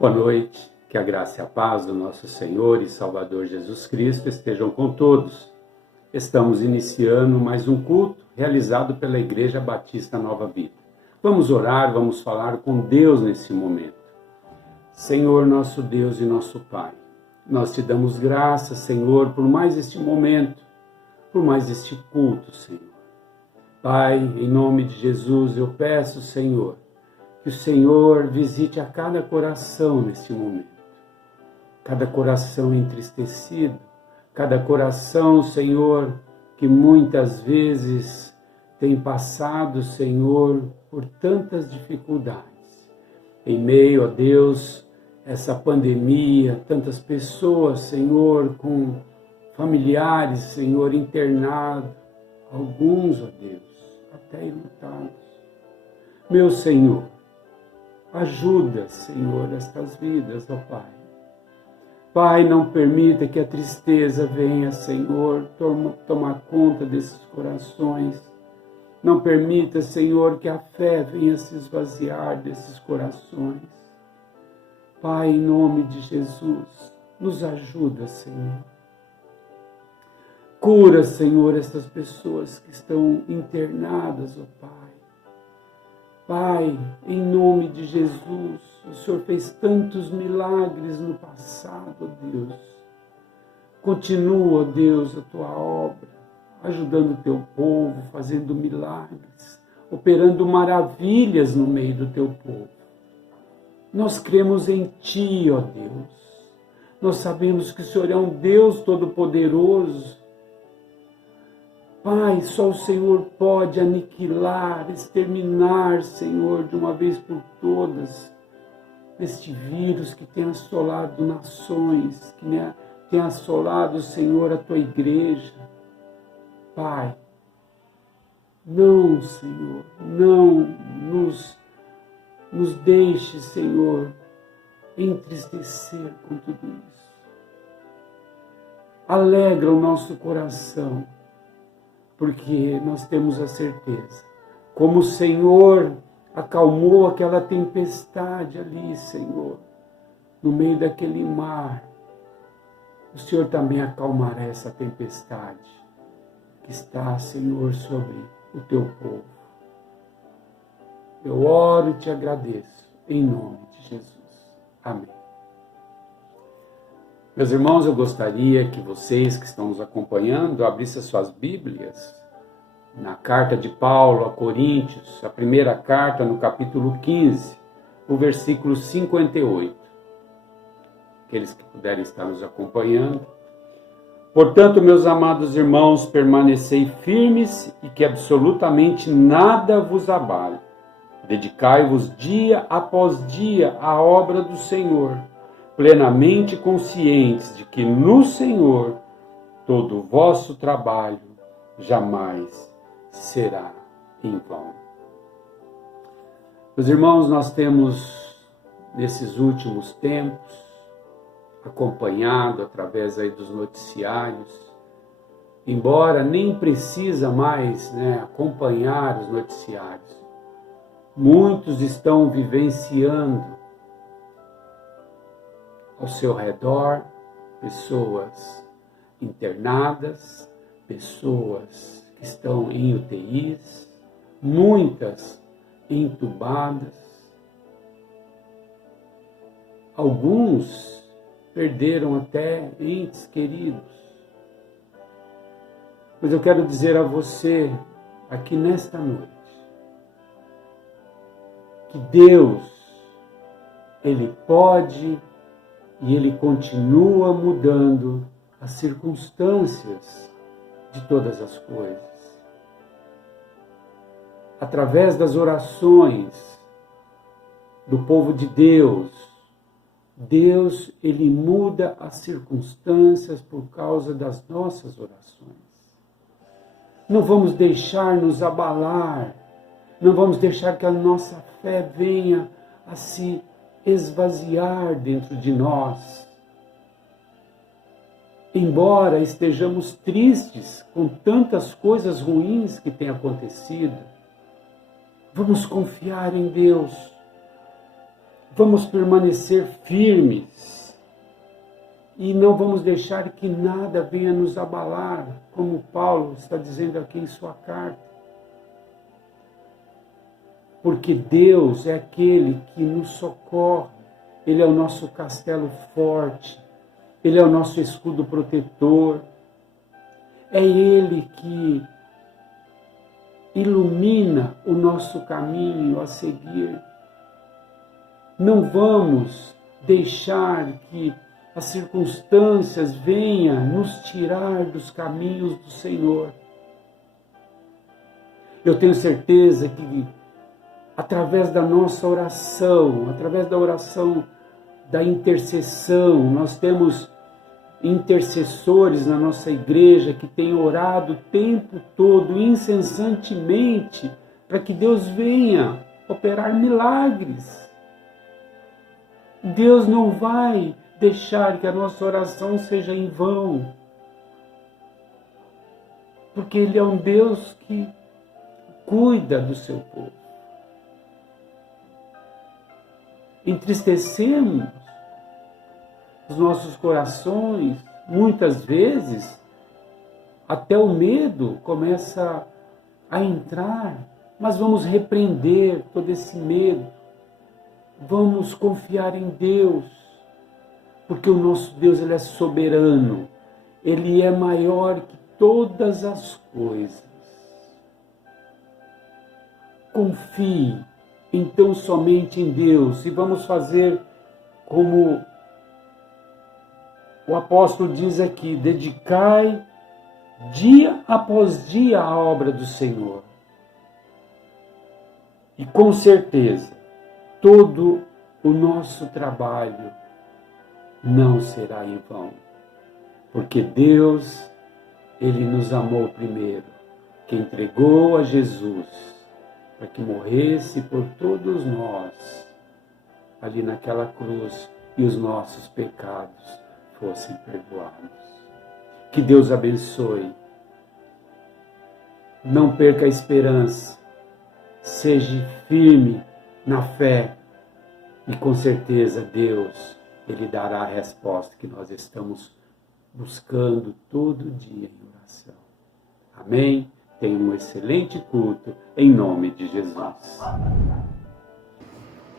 Boa noite, que a graça e a paz do nosso Senhor e Salvador Jesus Cristo estejam com todos. Estamos iniciando mais um culto realizado pela Igreja Batista Nova Vida. Vamos orar, vamos falar com Deus nesse momento. Senhor, nosso Deus e nosso Pai, nós te damos graças, Senhor, por mais este momento, por mais este culto, Senhor. Pai, em nome de Jesus, eu peço, Senhor, que o Senhor visite a cada coração neste momento. Cada coração entristecido, cada coração, Senhor, que muitas vezes tem passado, Senhor, por tantas dificuldades. Em meio a Deus, essa pandemia, tantas pessoas, Senhor, com familiares, Senhor, internados, alguns, ó Deus, até enlutados. Meu Senhor, ajuda, Senhor, estas vidas, ó Pai. Pai, não permita que a tristeza venha, Senhor, tomar conta desses corações. Não permita, Senhor, que a fé venha se esvaziar desses corações. Pai, em nome de Jesus, nos ajuda, Senhor. Cura, Senhor, essas pessoas que estão internadas, ó Pai. Pai, em nome de Jesus, o Senhor fez tantos milagres no passado, ó Deus. Continua, ó Deus, a tua obra, ajudando o teu povo, fazendo milagres, operando maravilhas no meio do teu povo. Nós cremos em Ti, ó Deus. Nós sabemos que o Senhor é um Deus todo-poderoso. Pai, só o Senhor pode aniquilar, exterminar, Senhor, de uma vez por todas, este vírus que tem assolado nações, que tem assolado, Senhor, a Tua igreja. Pai, não, Senhor, não nos deixe, Senhor, entristecer com tudo isso. Alegra o nosso coração, porque nós temos a certeza, como o Senhor acalmou aquela tempestade ali, Senhor, no meio daquele mar, o Senhor também acalmará essa tempestade que está, Senhor, sobre o teu povo. Eu oro e te agradeço, em nome de Jesus. Amém. Meus irmãos, eu gostaria que vocês que estão nos acompanhando abrissem suas Bíblias na carta de Paulo a Coríntios, a primeira carta no capítulo 15, o versículo 58. Aqueles que puderem estar nos acompanhando. Portanto, meus amados irmãos, permanecei firmes e que absolutamente nada vos abale. Dedicai-vos dia após dia à obra do Senhor, plenamente conscientes de que no Senhor todo o vosso trabalho jamais será em vão. Meus irmãos, nós temos, nesses últimos tempos, acompanhado através aí dos noticiários, embora nem precisa mais acompanhar os noticiários, muitos estão vivenciando ao seu redor pessoas internadas, pessoas que estão em UTIs, muitas entubadas. Alguns perderam até entes queridos. Mas eu quero dizer a você, aqui nesta noite, que Deus, Ele pode e Ele continua mudando as circunstâncias de todas as coisas. Através das orações do povo de Deus, Deus, Ele muda as circunstâncias por causa das nossas orações. Não vamos deixar nos abalar, não vamos deixar que a nossa fé venha a se esvaziar dentro de nós. Embora estejamos tristes com tantas coisas ruins que têm acontecido, vamos confiar em Deus. vamos permanecer firmes e não vamos deixar que nada venha nos abalar, como Paulo está dizendo aqui em sua carta. Porque Deus é aquele que nos socorre, Ele é o nosso castelo forte, Ele é o nosso escudo protetor, é Ele que ilumina o nosso caminho a seguir. Não vamos deixar que as circunstâncias venham nos tirar dos caminhos do Senhor. Eu tenho certeza que através da nossa oração, através da oração da intercessão, nós temos intercessores na nossa igreja que têm orado o tempo todo, incessantemente, para que Deus venha operar milagres. Deus não vai deixar que a nossa oração seja em vão, porque Ele é um Deus que cuida do seu povo. Entristecemos os nossos corações, muitas vezes, até o medo começa a entrar, mas vamos repreender todo esse medo, vamos confiar em Deus, porque o nosso Deus, Ele é soberano, Ele é maior que todas as coisas. Confie então somente em Deus e vamos fazer como o apóstolo diz aqui: dedicai dia após dia a obra do Senhor. E com certeza, todo o nosso trabalho não será em vão. Porque Deus, Ele nos amou primeiro, que entregou a Jesus para que morresse por todos nós, ali naquela cruz, e os nossos pecados fossem perdoados. Que Deus abençoe. Não perca a esperança. Seja firme na fé. E com certeza Deus, Ele dará a resposta que nós estamos buscando todo dia em oração. Amém? Tenha um excelente culto em nome de Jesus.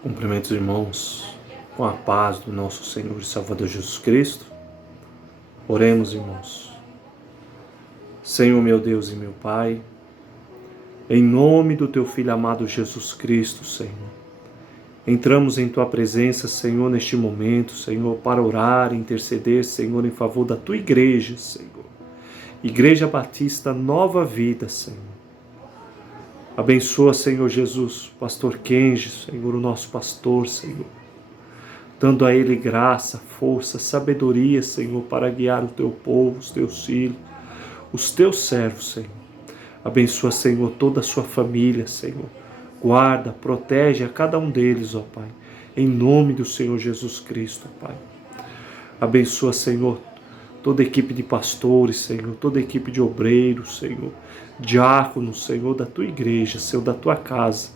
Cumprimentos, irmãos, com a paz do nosso Senhor e Salvador Jesus Cristo. Oremos, irmãos. Senhor, meu Deus e meu Pai, em nome do Teu Filho amado Jesus Cristo, Senhor, entramos em Tua presença, Senhor, neste momento, Senhor, para orar e interceder, Senhor, em favor da Tua igreja, Senhor. Igreja Batista Nova Vida, Senhor. Abençoa, Senhor Jesus, pastor Kenji, Senhor, o nosso pastor, Senhor. Dando a ele graça, força, sabedoria, Senhor, para guiar o Teu povo, os Teus filhos, os Teus servos, Senhor. Abençoa, Senhor, toda a sua família, Senhor. Guarda, protege a cada um deles, ó Pai. Em nome do Senhor Jesus Cristo, Pai. Abençoa, Senhor, toda a equipe de pastores, Senhor, toda a equipe de obreiros, Senhor, diáconos, Senhor, da Tua igreja, Senhor, da Tua casa.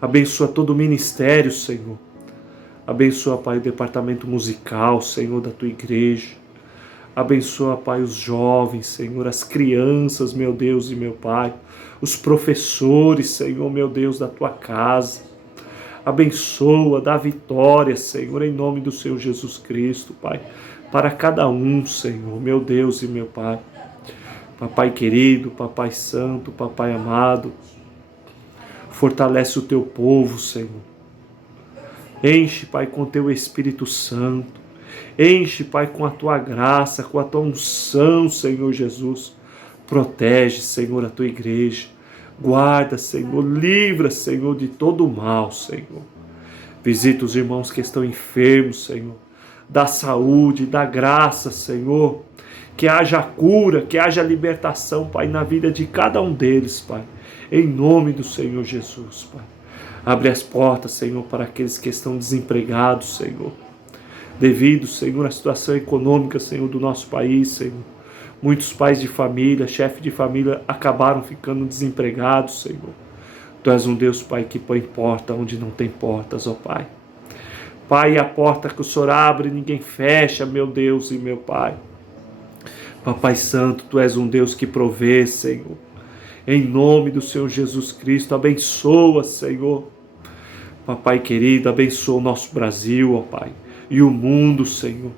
Abençoa todo o ministério, Senhor. Abençoa, Pai, o departamento musical, Senhor, da Tua igreja. Abençoa, Pai, os jovens, Senhor, as crianças, meu Deus e meu Pai, os professores, Senhor, meu Deus, da Tua casa. Abençoa, dá vitória, Senhor, em nome do Senhor Jesus Cristo, Pai, para cada um, Senhor, meu Deus e meu Pai. Papai querido, Papai santo, Papai amado, fortalece o Teu povo, Senhor. Enche, Pai, com Teu Espírito Santo. Enche, Pai, com a Tua graça, com a Tua unção, Senhor Jesus. Protege, Senhor, a Tua igreja. Guarda, Senhor, livra, Senhor, de todo o mal, Senhor. Visita os irmãos que estão enfermos, Senhor. Dá saúde, dá graça, Senhor. Que haja cura, que haja libertação, Pai, na vida de cada um deles, Pai. Em nome do Senhor Jesus, Pai. Abre as portas, Senhor, para aqueles que estão desempregados, Senhor. Devido, Senhor, à situação econômica, Senhor, do nosso país, Senhor. Muitos pais de família, chefes de família, acabaram ficando desempregados, Senhor. Tu és um Deus, Pai, que põe porta onde não tem portas, ó Pai. Pai, a porta que o Senhor abre, ninguém fecha, meu Deus e meu Pai. Papai Santo, Tu és um Deus que provê, Senhor. Em nome do Senhor Jesus Cristo, abençoa, Senhor. Papai querido, abençoa o nosso Brasil, ó Pai, e o mundo, Senhor.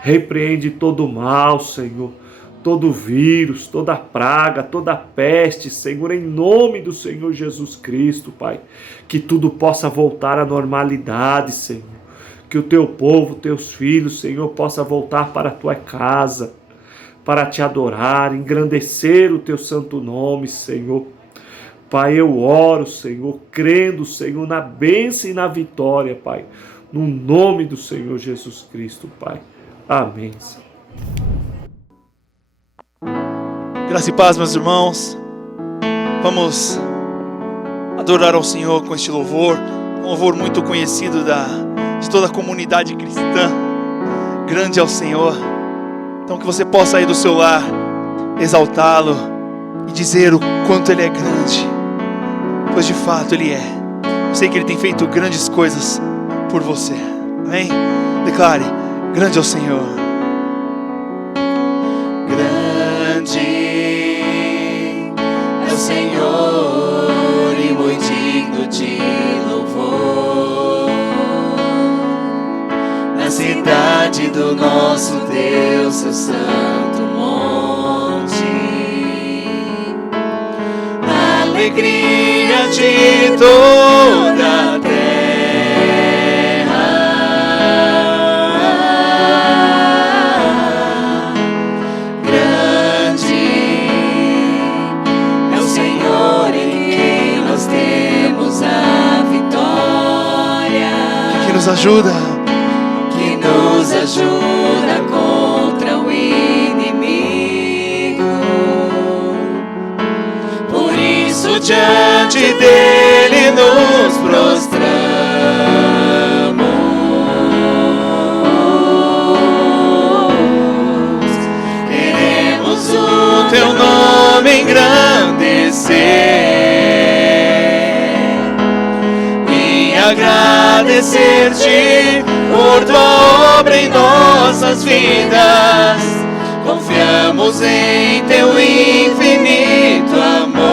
Repreende todo o mal, Senhor, todo vírus, toda praga, toda peste, Senhor, em nome do Senhor Jesus Cristo, Pai. Que tudo possa voltar à normalidade, Senhor. Que o Teu povo, Teus filhos, Senhor, possa voltar para a Tua casa, para Te adorar, engrandecer o Teu santo nome, Senhor. Pai, eu oro, Senhor, crendo, Senhor, na bênção e na vitória, Pai. No nome do Senhor Jesus Cristo, Pai. Amém, Senhor. Graça e paz, meus irmãos. Vamos adorar ao Senhor com este louvor. Um louvor muito conhecido de toda a comunidade cristã. Grande é o Senhor. Então que você possa ir do seu lar, exaltá-lo e dizer o quanto Ele é grande. Pois de fato Ele é. Eu sei que Ele tem feito grandes coisas por você. Amém? Declare, grande é o Senhor. Grande é o Senhor e muito digno de louvor. Na cidade do nosso Deus, seu santo monte, alegria de toda a terra. Grande é o Senhor em quem nós temos a vitória, Que nos ajuda. que nos ajuda contra o inimigo. Por isso diante dele nos prostramos. Queremos o teu nome engrandecer e agradecer-te por tua obra em nossas vidas. Confiamos em teu infinito amor,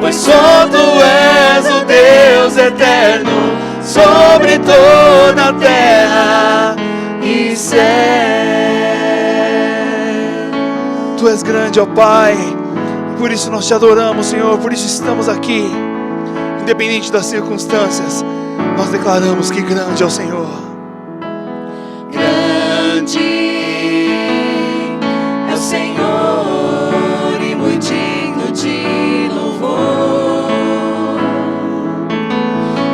pois só tu és o Deus eterno sobre toda a terra e céu. Tu és grande, ó Pai. Por isso nós te adoramos, Senhor. Por isso estamos aqui. Independente das circunstâncias, nós declaramos que grande é o Senhor. Grande é o Senhor e muito digno de louvor.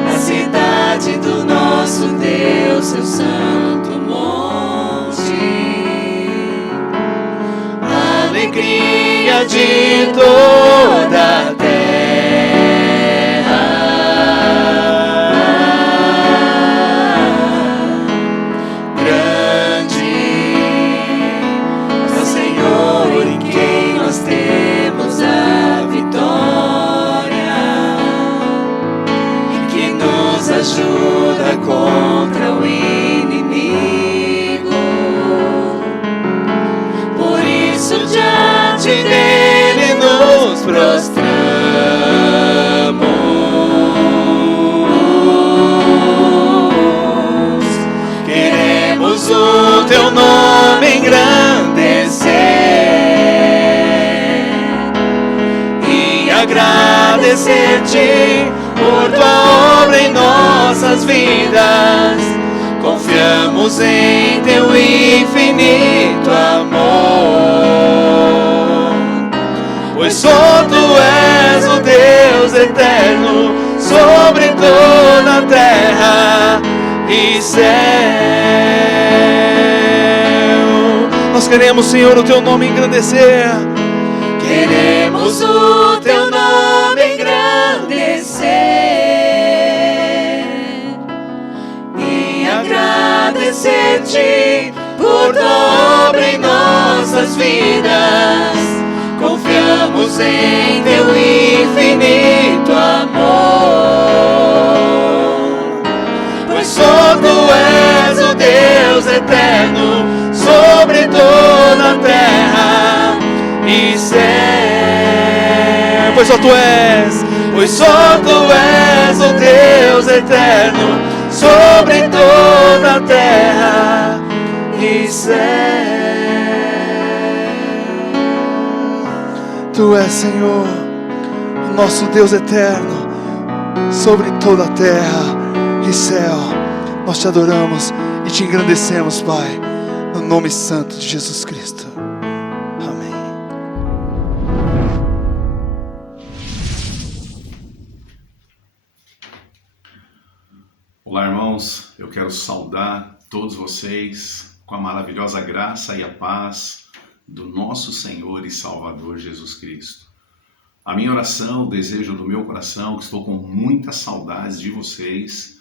Na cidade do nosso Deus, seu santo monte, alegria de toda a terra. Ajuda contra o inimigo. Por isso diante dele nos prostramos. Queremos o teu nome engrandecer e agradecer-te por tua obra em nossas vidas. Confiamos em teu infinito amor, pois só tu és o Deus eterno sobre toda a terra e céu. Nós queremos, Senhor, o teu nome engrandecer. Queremos o teu nome engrandecer e agradecer-te por tua obra em nossas vidas. Confiamos em teu infinito amor, tu és o Deus eterno sobre toda a terra e céu. Pois só tu és o Deus eterno sobre toda a terra e céu. Tu és, Senhor, o nosso Deus eterno sobre toda a terra e céu. Nós te adoramos e te engrandecemos, Pai, no nome santo de Jesus Cristo. Amém. Olá, irmãos, eu quero saudar todos vocês com a maravilhosa graça e a paz do nosso Senhor e Salvador Jesus Cristo. A minha oração, o desejo do meu coração, que estou com muitas saudades de vocês,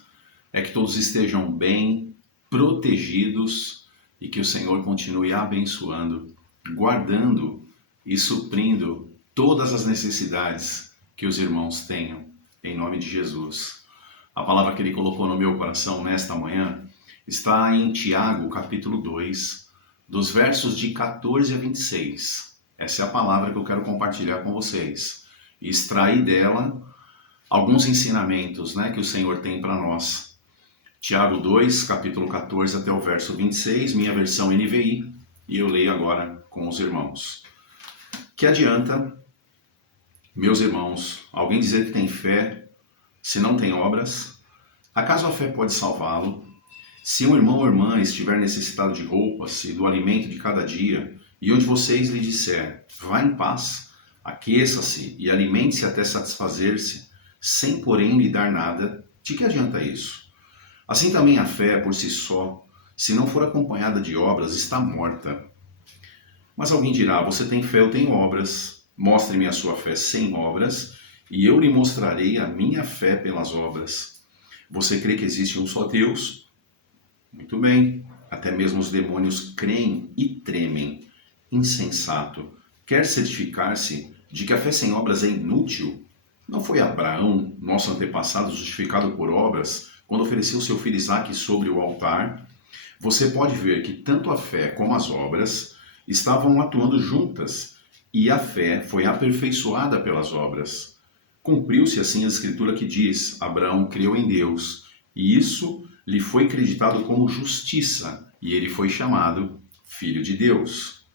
é que todos estejam bem, protegidos e que o Senhor continue abençoando, guardando e suprindo todas as necessidades que os irmãos tenham, em nome de Jesus. A palavra que Ele colocou no meu coração nesta manhã está em Tiago, capítulo 2, dos versos de 14 a 26. Essa é a palavra que eu quero compartilhar com vocês. E extrair dela alguns ensinamentos, que o Senhor tem para nós. Tiago 2, capítulo 14 até o verso 26, minha versão NVI, e eu leio agora com os irmãos. Que adianta, meus irmãos, alguém dizer que tem fé se não tem obras? Acaso a fé pode salvá-lo? Se um irmão ou irmã estiver necessitado de roupas e do alimento de cada dia, e um de vocês lhe disser, vá em paz, aqueça-se e alimente-se até satisfazer-se, sem porém lhe dar nada, de que adianta isso? Assim também a fé por si só, se não for acompanhada de obras, está morta. Mas alguém dirá, você tem fé, eu tenho obras, mostre-me a sua fé sem obras, e eu lhe mostrarei a minha fé pelas obras. Você crê que existe um só Deus? Muito bem, até mesmo os demônios creem e tremem. Insensato, quer certificar-se de que a fé sem obras é inútil? Não foi Abraão, nosso antepassado, justificado por obras, quando ofereceu seu filho Isaque sobre o altar? Você pode ver que tanto a fé como as obras estavam atuando juntas, e a fé foi aperfeiçoada pelas obras. Cumpriu-se assim a escritura que diz, Abraão creu em Deus, e isso lhe foi acreditado como justiça, e ele foi chamado filho de Deus.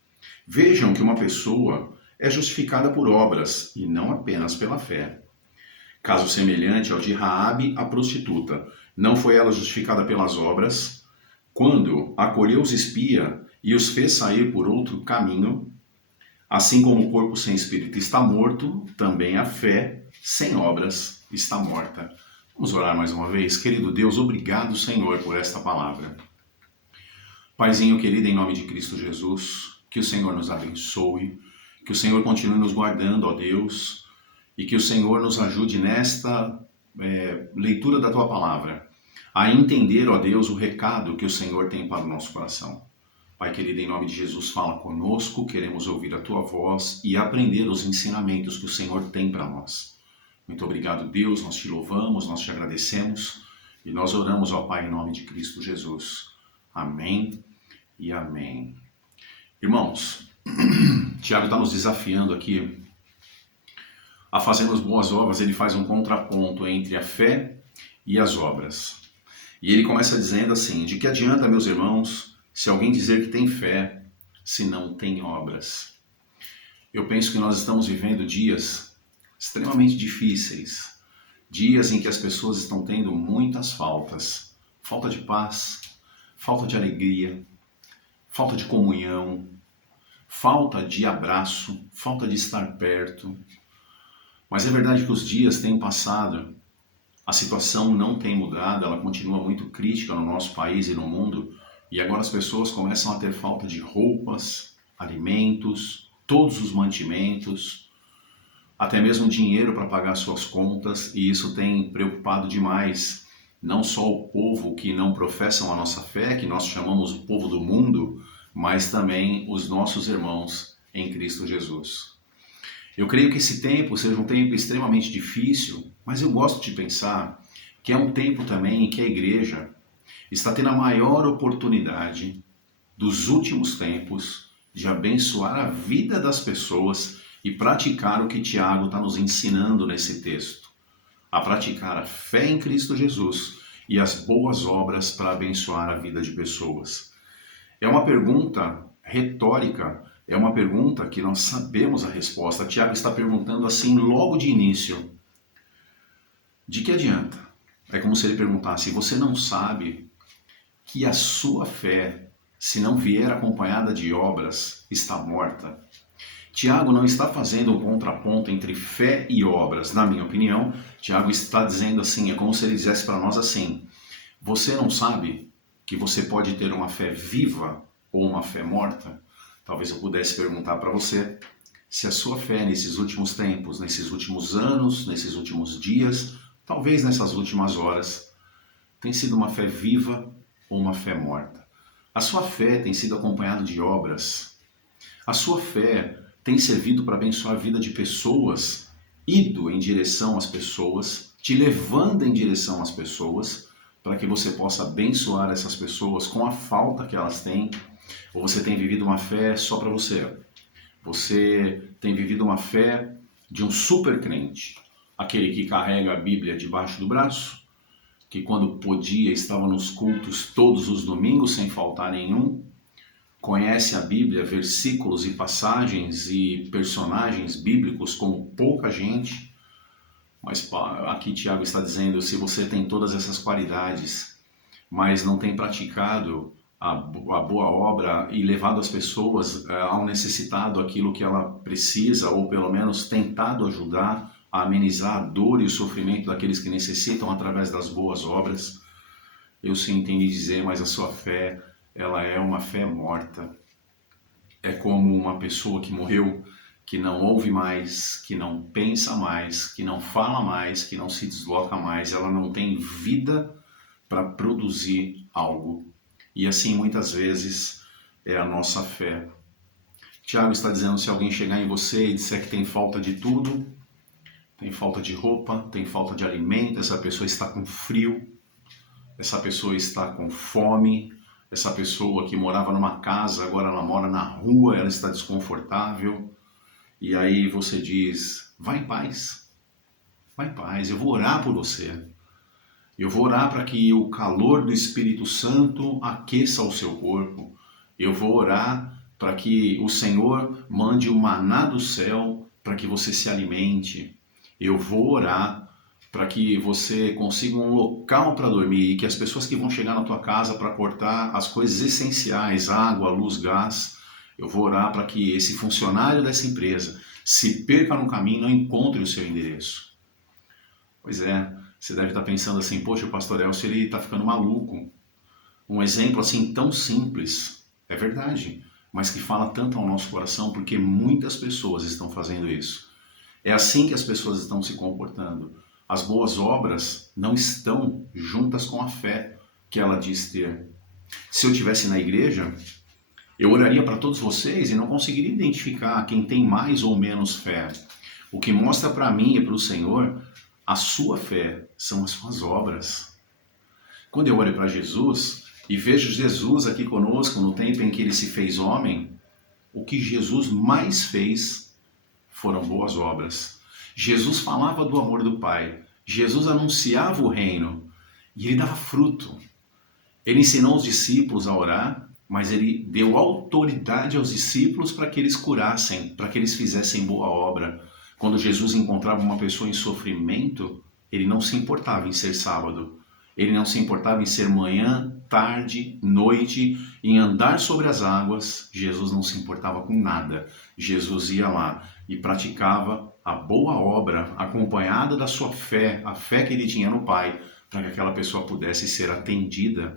Vejam que uma pessoa é justificada por obras, e não apenas pela fé. Caso semelhante ao de Raabe, a prostituta. Não foi ela justificada pelas obras? Quando acolheu os espias e os fez sair por outro caminho, assim como o corpo sem espírito está morto, também a fé sem obras está morta. Vamos orar mais uma vez. Querido Deus, obrigado, Senhor, por esta palavra. Paizinho querido, em nome de Cristo Jesus, que o Senhor nos abençoe, que o Senhor continue nos guardando, ó Deus, e que o Senhor nos ajude nesta leitura da Tua palavra, a entender, ó Deus, o recado que o Senhor tem para o nosso coração. Pai querido, em nome de Jesus, fala conosco, queremos ouvir a Tua voz e aprender os ensinamentos que o Senhor tem para nós. Muito obrigado, Deus, nós te louvamos, nós te agradecemos e nós oramos, ó Pai, em nome de Cristo Jesus. Amém e amém. Irmãos, Tiago está nos desafiando aqui a fazermos boas obras. Ele faz um contraponto entre a fé e as obras. E ele começa dizendo assim, de que adianta, meus irmãos, se alguém dizer que tem fé, se não tem obras? Eu penso que nós estamos vivendo dias extremamente difíceis, dias em que as pessoas estão tendo muitas faltas, falta de paz, falta de alegria, falta de comunhão, falta de abraço, falta de estar perto. Mas é verdade que os dias têm passado, a situação não tem mudado, ela continua muito crítica no nosso país e no mundo, e agora as pessoas começam a ter falta de roupas, alimentos, todos os mantimentos, até mesmo dinheiro para pagar suas contas, e isso tem preocupado demais, não só o povo que não professam a nossa fé, que nós chamamos o povo do mundo, mas também os nossos irmãos em Cristo Jesus. Eu creio que esse tempo seja um tempo extremamente difícil, mas eu gosto de pensar que é um tempo também em que a igreja está tendo a maior oportunidade dos últimos tempos de abençoar a vida das pessoas e praticar o que Tiago está nos ensinando nesse texto, a praticar a fé em Cristo Jesus e as boas obras para abençoar a vida de pessoas. É uma pergunta retórica, é uma pergunta que nós sabemos a resposta. Tiago está perguntando assim logo de início: de que adianta? É como se ele perguntasse: você não sabe que a sua fé, se não vier acompanhada de obras, está morta? Tiago não está fazendo um contraponto entre fé e obras. Na minha opinião, Tiago está dizendo assim, é como se ele dissesse para nós assim: você não sabe que você pode ter uma fé viva ou uma fé morta? Talvez eu pudesse perguntar para você se a sua fé nesses últimos tempos, nesses últimos anos, nesses últimos dias, talvez nessas últimas horas, tem sido uma fé viva ou uma fé morta. A sua fé tem sido acompanhada de obras. A sua fé tem servido para abençoar a vida de pessoas, ido em direção às pessoas, te levando em direção às pessoas, para que você possa abençoar essas pessoas com a falta que elas têm. Ou você tem vivido uma fé só para você? Você tem vivido uma fé de um super crente, aquele que carrega a Bíblia debaixo do braço, que quando podia estava nos cultos todos os domingos sem faltar nenhum, conhece a Bíblia, versículos e passagens e personagens bíblicos como pouca gente. Mas aqui Tiago está dizendo: se você tem todas essas qualidades, mas não tem praticado a boa obra e levado as pessoas ao necessitado aquilo que ela precisa, ou pelo menos tentado ajudar a amenizar a dor e o sofrimento daqueles que necessitam através das boas obras, eu sim entendi dizer, mas a sua fé, ela é uma fé morta. É como uma pessoa que morreu, que não ouve mais, que não pensa mais, que não fala mais, que não se desloca mais, ela não tem vida para produzir algo. E assim muitas vezes é a nossa fé. Tiago está dizendo: se alguém chegar em você e disser que tem falta de tudo, tem falta de roupa, tem falta de alimento, essa pessoa está com frio, essa pessoa está com fome, essa pessoa que morava numa casa, agora ela mora na rua, ela está desconfortável. E aí você diz: vai em paz, eu vou orar por você. Eu vou orar para que o calor do Espírito Santo aqueça o seu corpo. Eu vou orar para que o Senhor mande o maná do céu para que você se alimente. Eu vou orar para que você consiga um local para dormir e que as pessoas que vão chegar na tua casa para cortar as coisas essenciais, água, luz, gás, eu vou orar para que esse funcionário dessa empresa se perca no caminho e não encontre o seu endereço. Pois é, você deve estar pensando assim: poxa, o pastor Elcio, ele está ficando maluco. Um exemplo assim tão simples, é verdade, mas que fala tanto ao nosso coração, porque muitas pessoas estão fazendo isso. É assim que as pessoas estão se comportando. As boas obras não estão juntas com a fé que ela diz ter. Se eu estivesse na igreja, eu oraria para todos vocês e não conseguiria identificar quem tem mais ou menos fé. O que mostra para mim e para o Senhor a sua fé são as suas obras. Quando eu olho para Jesus e vejo Jesus aqui conosco no tempo em que ele se fez homem, o que Jesus mais fez foram boas obras. Jesus falava do amor do Pai, Jesus anunciava o reino e ele dava fruto. Ele ensinou os discípulos a orar, mas ele deu autoridade aos discípulos para que eles curassem, para que eles fizessem boa obra. Quando Jesus encontrava uma pessoa em sofrimento, ele não se importava em ser sábado. Ele não se importava em ser manhã, tarde, noite, em andar sobre as águas. Jesus não se importava com nada. Jesus ia lá e praticava a boa obra, acompanhada da sua fé, a fé que ele tinha no Pai, para que aquela pessoa pudesse ser atendida.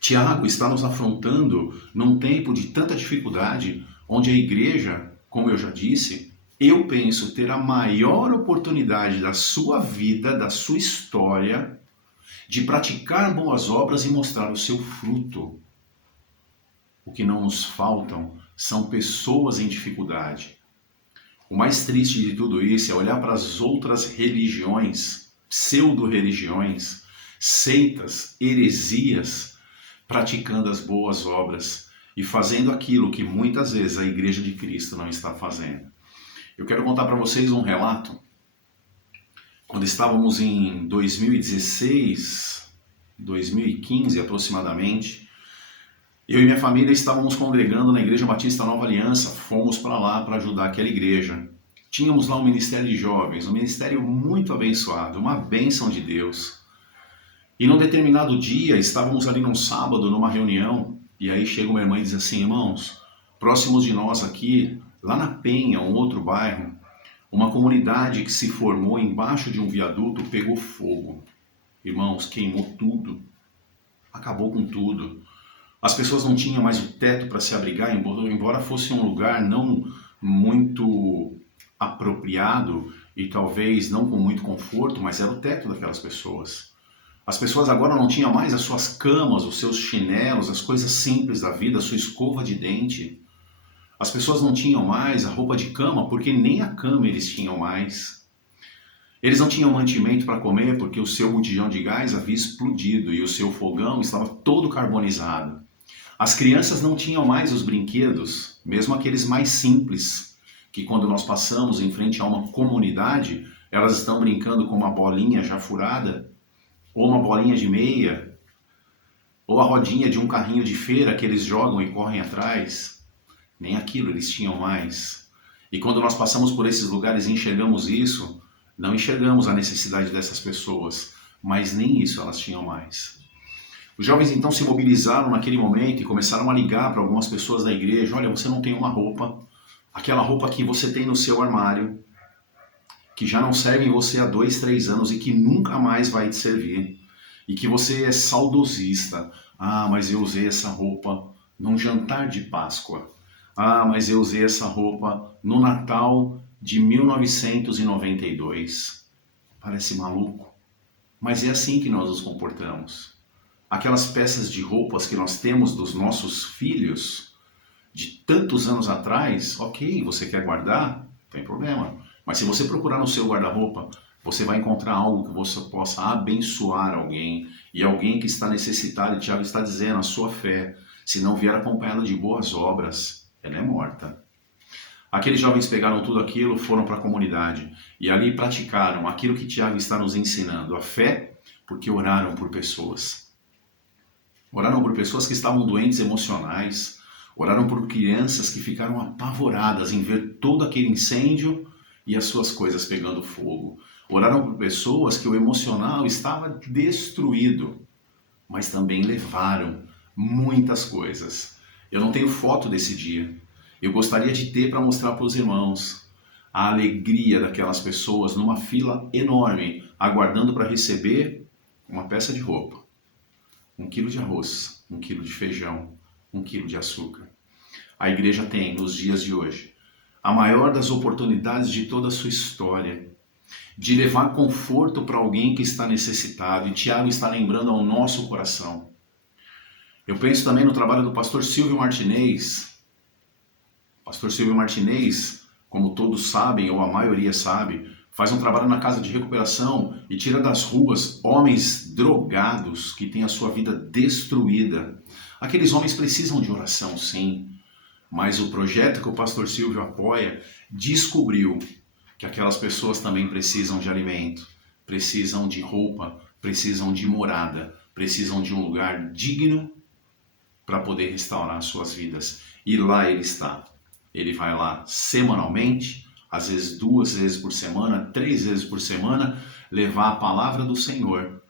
Tiago está nos afrontando num tempo de tanta dificuldade, onde a igreja, como eu já disse, eu penso ter a maior oportunidade da sua vida, da sua história, de praticar boas obras e mostrar o seu fruto. O que não nos faltam são pessoas em dificuldade. O mais triste de tudo isso é olhar para as outras religiões, pseudo-religiões, seitas, heresias, praticando as boas obras e fazendo aquilo que muitas vezes a Igreja de Cristo não está fazendo. Eu quero contar para vocês um relato. Quando estávamos em 2016, 2015 aproximadamente, eu e minha família estávamos congregando na Igreja Batista Nova Aliança, fomos para lá para ajudar aquela igreja. Tínhamos lá um ministério de jovens, um ministério muito abençoado, uma bênção de Deus. E num determinado dia, estávamos ali num sábado, numa reunião, e aí chega uma irmã e diz assim: irmãos, próximos de nós aqui, lá na Penha, um outro bairro, uma comunidade que se formou embaixo de um viaduto pegou fogo. Irmãos, queimou tudo, acabou com tudo. As pessoas não tinham mais o teto para se abrigar, embora fosse um lugar não muito apropriado e talvez não com muito conforto, mas era o teto daquelas pessoas. As pessoas agora não tinham mais as suas camas, os seus chinelos, as coisas simples da vida, a sua escova de dente. As pessoas não tinham mais a roupa de cama, porque nem a cama eles tinham mais. Eles não tinham mantimento para comer, porque o seu botijão de gás havia explodido e o seu fogão estava todo carbonizado. As crianças não tinham mais os brinquedos, mesmo aqueles mais simples, que quando nós passamos em frente a uma comunidade, elas estão brincando com uma bolinha já furada, ou uma bolinha de meia, ou a rodinha de um carrinho de feira que eles jogam e correm atrás. Nem aquilo eles tinham mais. E quando nós passamos por esses lugares e enxergamos isso, não enxergamos a necessidade dessas pessoas, mas nem isso elas tinham mais. Os jovens então se mobilizaram naquele momento e começaram a ligar para algumas pessoas da igreja: olha, você não tem uma roupa, aquela roupa que você tem no seu armário, que já não serve em você há 2, 3 anos e que nunca mais vai te servir, e que você é saudosista. Ah, mas eu usei essa roupa num jantar de Páscoa. Ah, mas eu usei essa roupa no Natal de 1992. Parece maluco, mas é assim que nós nos comportamos. Aquelas peças de roupas que nós temos dos nossos filhos de tantos anos atrás, ok, você quer guardar? Não tem problema. Mas se você procurar no seu guarda-roupa, você vai encontrar algo que você possa abençoar alguém. E alguém que está necessitado, e Tiago está dizendo, a sua fé, se não vier acompanhada de boas obras, ela é morta. Aqueles jovens pegaram tudo aquilo, foram para a comunidade e ali praticaram aquilo que Tiago está nos ensinando, a fé, porque oraram por pessoas. Oraram por pessoas que estavam doentes emocionais, oraram por crianças que ficaram apavoradas em ver todo aquele incêndio e as suas coisas pegando fogo. Oraram por pessoas que o emocional estava destruído, mas também levaram muitas coisas. Eu não tenho foto desse dia. Eu gostaria de ter para mostrar para os irmãos a alegria daquelas pessoas numa fila enorme, aguardando para receber uma peça de roupa, 1 quilo de arroz, 1 quilo de feijão, 1 quilo de açúcar. A igreja tem, nos dias de hoje, a maior das oportunidades de toda a sua história, de levar conforto para alguém que está necessitado. E Tiago está lembrando ao nosso coração. Eu penso também no trabalho do pastor Silvio Martinez. Pastor Silvio Martinez, como todos sabem, ou a maioria sabe, faz um trabalho na casa de recuperação e tira das ruas homens drogados que têm a sua vida destruída. Aqueles homens precisam de oração, sim, mas o projeto que o pastor Silvio apoia descobriu que aquelas pessoas também precisam de alimento, precisam de roupa, precisam de morada, precisam de um lugar digno para poder restaurar suas vidas. E lá ele está. Ele vai lá semanalmente, às vezes 2 vezes por semana, 3 vezes por semana, levar a palavra do Senhor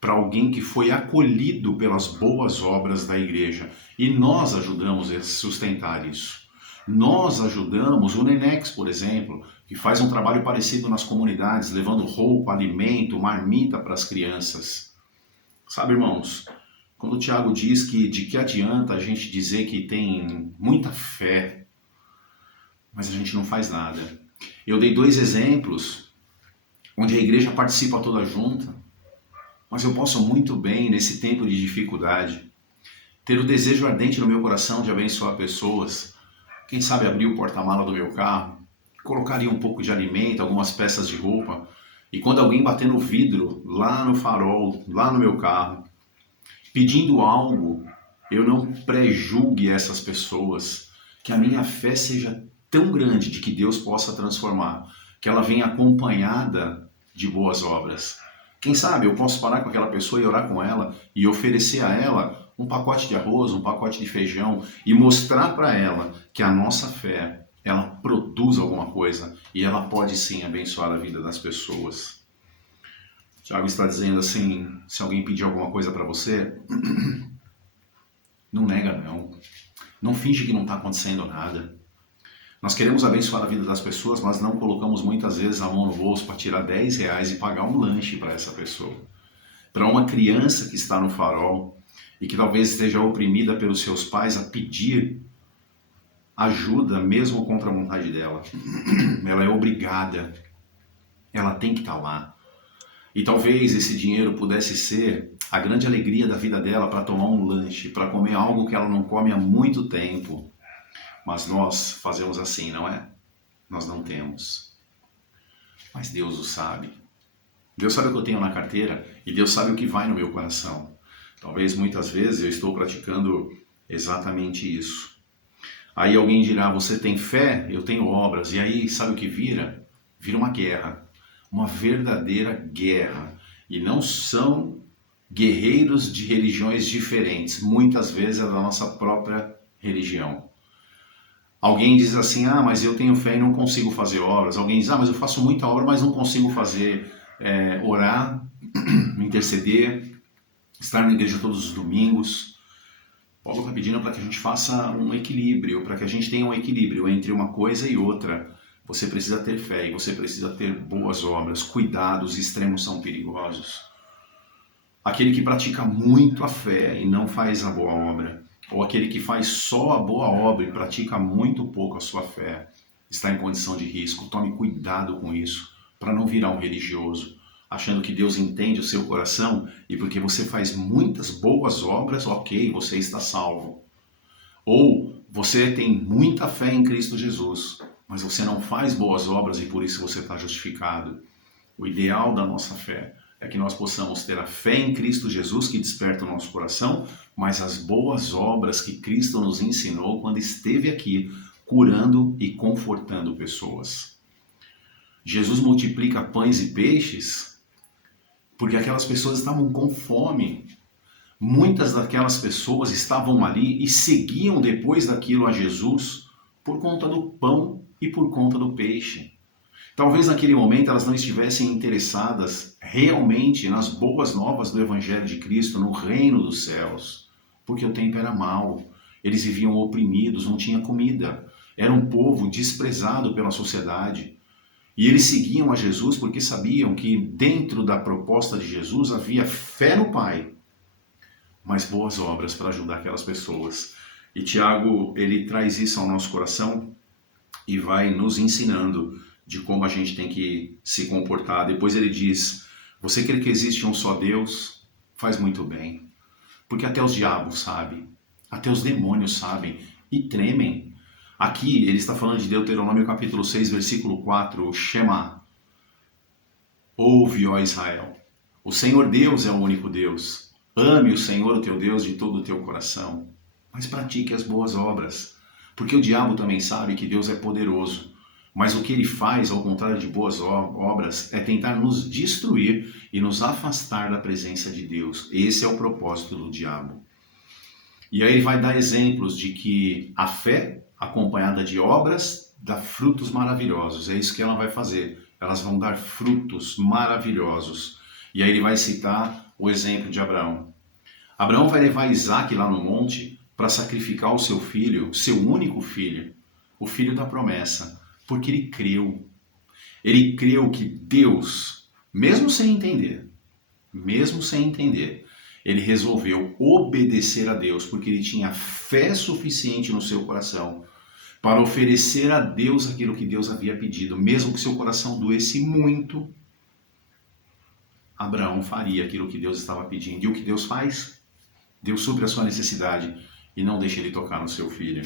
para alguém que foi acolhido pelas boas obras da igreja. E nós ajudamos a sustentar isso. Nós ajudamos o Nenex, por exemplo, que faz um trabalho parecido nas comunidades, levando roupa, alimento, marmita para as crianças. Sabe, irmãos, quando o Tiago diz que de que adianta a gente dizer que tem muita fé, mas a gente não faz nada. Eu dei 2 exemplos onde a igreja participa toda junta, mas eu posso muito bem, nesse tempo de dificuldade, ter o desejo ardente no meu coração de abençoar pessoas. Quem sabe abrir o porta-mala do meu carro, colocar ali um pouco de alimento, algumas peças de roupa, E quando alguém bater no vidro, lá no farol, lá no meu carro, pedindo algo, eu não pré-julgue essas pessoas, que a minha fé seja tão grande de que Deus possa transformar, que ela venha acompanhada de boas obras. Quem sabe eu posso parar com aquela pessoa e orar com ela e oferecer a ela um pacote de arroz, um pacote de feijão e mostrar para ela que a nossa fé, ela produz alguma coisa e ela pode sim abençoar a vida das pessoas. Tiago está dizendo assim, se alguém pedir alguma coisa para você, não nega não. Não finge que não está acontecendo nada. Nós queremos abençoar a vida das pessoas, mas não colocamos muitas vezes a mão no bolso para tirar R$10 e pagar um lanche para essa pessoa. Para uma criança que está no farol e que talvez esteja oprimida pelos seus pais a pedir ajuda mesmo contra a vontade dela. Ela é obrigada. Ela tem que estar lá. E talvez esse dinheiro pudesse ser a grande alegria da vida dela para tomar um lanche, para comer algo que ela não come há muito tempo. Mas nós fazemos assim, não é? Nós não temos. Mas Deus o sabe. Deus sabe o que eu tenho na carteira e Deus sabe o que vai no meu coração. Talvez muitas vezes eu estou praticando exatamente isso. Aí alguém dirá, você tem fé? Eu tenho obras. E aí, sabe o que vira? Vira uma guerra. Uma verdadeira guerra. E não são guerreiros de religiões diferentes. Muitas vezes é da nossa própria religião. Alguém diz assim, mas eu tenho fé e não consigo fazer obras. Alguém diz, mas eu faço muita obra, mas não consigo fazer, orar, interceder, estar na igreja todos os domingos. Paulo está pedindo para que a gente faça um equilíbrio, para que a gente tenha um equilíbrio entre uma coisa e outra. Você precisa ter fé e você precisa ter boas obras. Cuidados extremos são perigosos. Aquele que pratica muito a fé e não faz a boa obra, ou aquele que faz só a boa obra e pratica muito pouco a sua fé, está em condição de risco. Tome cuidado com isso, para não virar um religioso, achando que Deus entende o seu coração e porque você faz muitas boas obras, ok, você está salvo. Ou você tem muita fé em Cristo Jesus, mas você não faz boas obras e por isso você está justificado. O ideal da nossa fé é que nós possamos ter a fé em Cristo Jesus que desperta o nosso coração, mas as boas obras que Cristo nos ensinou quando esteve aqui, curando e confortando pessoas. Jesus multiplica pães e peixes porque aquelas pessoas estavam com fome. Muitas daquelas pessoas estavam ali e seguiam depois daquilo a Jesus por conta do pão e por conta do peixe. Talvez naquele momento elas não estivessem interessadas realmente nas boas novas do Evangelho de Cristo, no reino dos céus, porque o tempo era mau, eles viviam oprimidos, não tinha comida, era um povo desprezado pela sociedade. E eles seguiam a Jesus porque sabiam que dentro da proposta de Jesus havia fé no Pai, mas boas obras para ajudar aquelas pessoas. E Tiago, ele traz isso ao nosso coração e vai nos ensinando de como a gente tem que se comportar. Depois ele diz, você crê que existe um só Deus? Faz muito bem. Porque até os diabos sabem, até os demônios sabem e tremem. Aqui ele está falando de Deuteronômio capítulo 6, versículo 4, o Shema. Ouve, ó Israel, o Senhor Deus é o único Deus. Ame o Senhor, o teu Deus, de todo o teu coração. Mas pratique as boas obras. Porque o diabo também sabe que Deus é poderoso. Mas o que ele faz, ao contrário de boas obras, é tentar nos destruir e nos afastar da presença de Deus. Esse é o propósito do diabo. E aí ele vai dar exemplos de que a fé, acompanhada de obras, dá frutos maravilhosos. É isso que ela vai fazer. Elas vão dar frutos maravilhosos. E aí ele vai citar o exemplo de Abraão. Abraão vai levar Isaac lá no monte para sacrificar o seu filho, seu único filho, o filho da promessa. Porque ele creu. Ele creu que Deus, mesmo sem entender, ele resolveu obedecer a Deus, porque ele tinha fé suficiente no seu coração para oferecer a Deus aquilo que Deus havia pedido. Mesmo que seu coração doesse muito, Abraão faria aquilo que Deus estava pedindo. E o que Deus faz? Deus supre a sua necessidade e não deixa ele tocar no seu filho.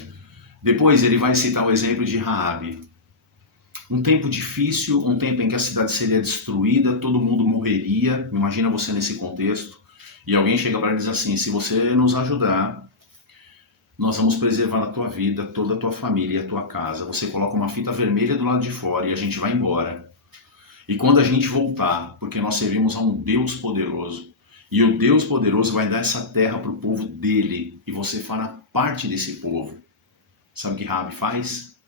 Depois ele vai citar o exemplo de Raabe. Um tempo difícil, um tempo em que a cidade seria destruída, todo mundo morreria. Imagina você nesse contexto. E alguém chega para ele e diz assim: se você nos ajudar, nós vamos preservar a tua vida, toda a tua família e a tua casa. Você coloca uma fita vermelha do lado de fora e a gente vai embora. E quando a gente voltar, porque nós servimos a um Deus poderoso, e o Deus poderoso vai dar essa terra para o povo dele, e você fará parte desse povo. Sabe o que Raabe faz?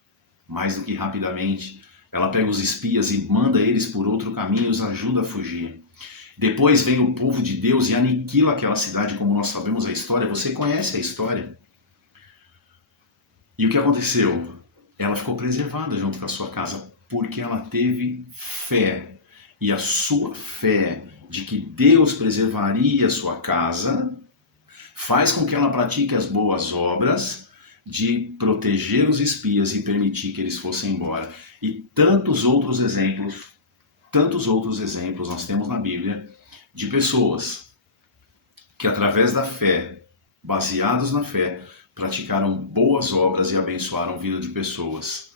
Mais do que rapidamente, ela pega os espias e manda eles por outro caminho e os ajuda a fugir. Depois vem o povo de Deus e aniquila aquela cidade, como nós sabemos a história. Você conhece a história. E o que aconteceu? Ela ficou preservada junto com a sua casa, porque ela teve fé. E a sua fé de que Deus preservaria a sua casa faz com que ela pratique as boas obras de proteger os espias e permitir que eles fossem embora. E tantos outros exemplos nós temos na Bíblia de pessoas que, através da fé, baseados na fé, praticaram boas obras e abençoaram a vida de pessoas.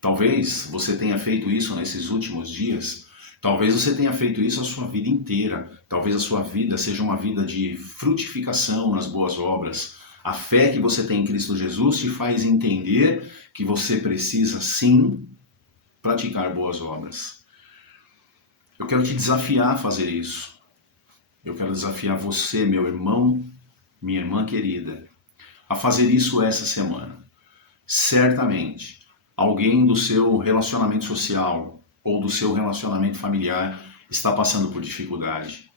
Talvez você tenha feito isso nesses últimos dias, talvez você tenha feito isso a sua vida inteira, talvez a sua vida seja uma vida de frutificação nas boas obras. A fé que você tem em Cristo Jesus te faz entender que você precisa sim praticar boas obras. Eu quero te desafiar a fazer isso. Eu quero desafiar você, meu irmão, minha irmã querida, a fazer isso essa semana. Certamente, alguém do seu relacionamento social ou do seu relacionamento familiar está passando por dificuldade.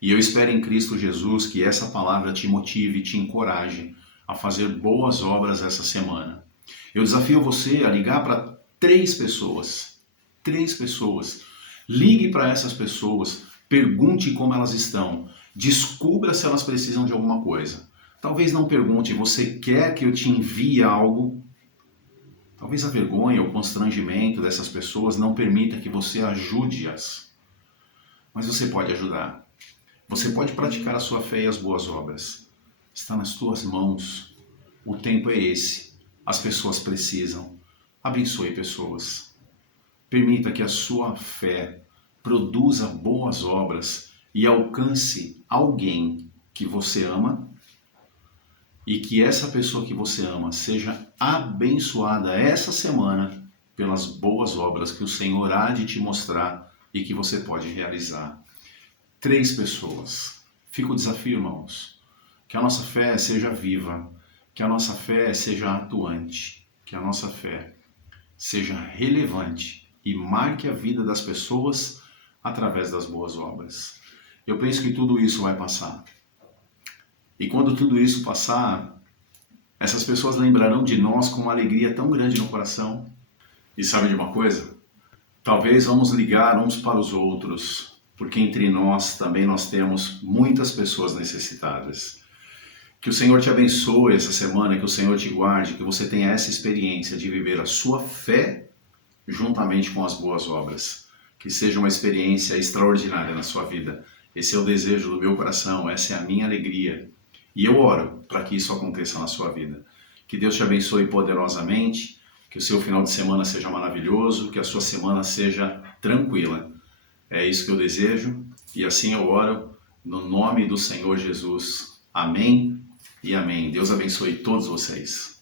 E eu espero em Cristo Jesus que essa palavra te motive e te encoraje a fazer boas obras essa semana. Eu desafio você a ligar para 3 pessoas. 3 pessoas. Ligue para essas pessoas, pergunte como elas estão, descubra se elas precisam de alguma coisa. Talvez não pergunte: você quer que eu te envie algo? Talvez a vergonha ou o constrangimento dessas pessoas não permita que você ajude-as. Mas você pode ajudar. Você pode praticar a sua fé e as boas obras. Está nas tuas mãos. O tempo é esse. As pessoas precisam. Abençoe pessoas. Permita que a sua fé produza boas obras e alcance alguém que você ama, e que essa pessoa que você ama seja abençoada essa semana pelas boas obras que o Senhor há de te mostrar e que você pode realizar. 3 pessoas. Fica o desafio, irmãos. Que a nossa fé seja viva, que a nossa fé seja atuante, que a nossa fé seja relevante e marque a vida das pessoas através das boas obras. Eu penso que tudo isso vai passar. E quando tudo isso passar, essas pessoas lembrarão de nós com uma alegria tão grande no coração. E sabe de uma coisa? Talvez vamos ligar uns para os outros, porque entre nós também nós temos muitas pessoas necessitadas. Que o Senhor te abençoe essa semana, que o Senhor te guarde, que você tenha essa experiência de viver a sua fé juntamente com as boas obras. Que seja uma experiência extraordinária na sua vida. Esse é o desejo do meu coração, essa é a minha alegria. E eu oro para que isso aconteça na sua vida. Que Deus te abençoe poderosamente, que o seu final de semana seja maravilhoso, que a sua semana seja tranquila. É isso que eu desejo e assim eu oro no nome do Senhor Jesus. Amém e amém. Deus abençoe todos vocês.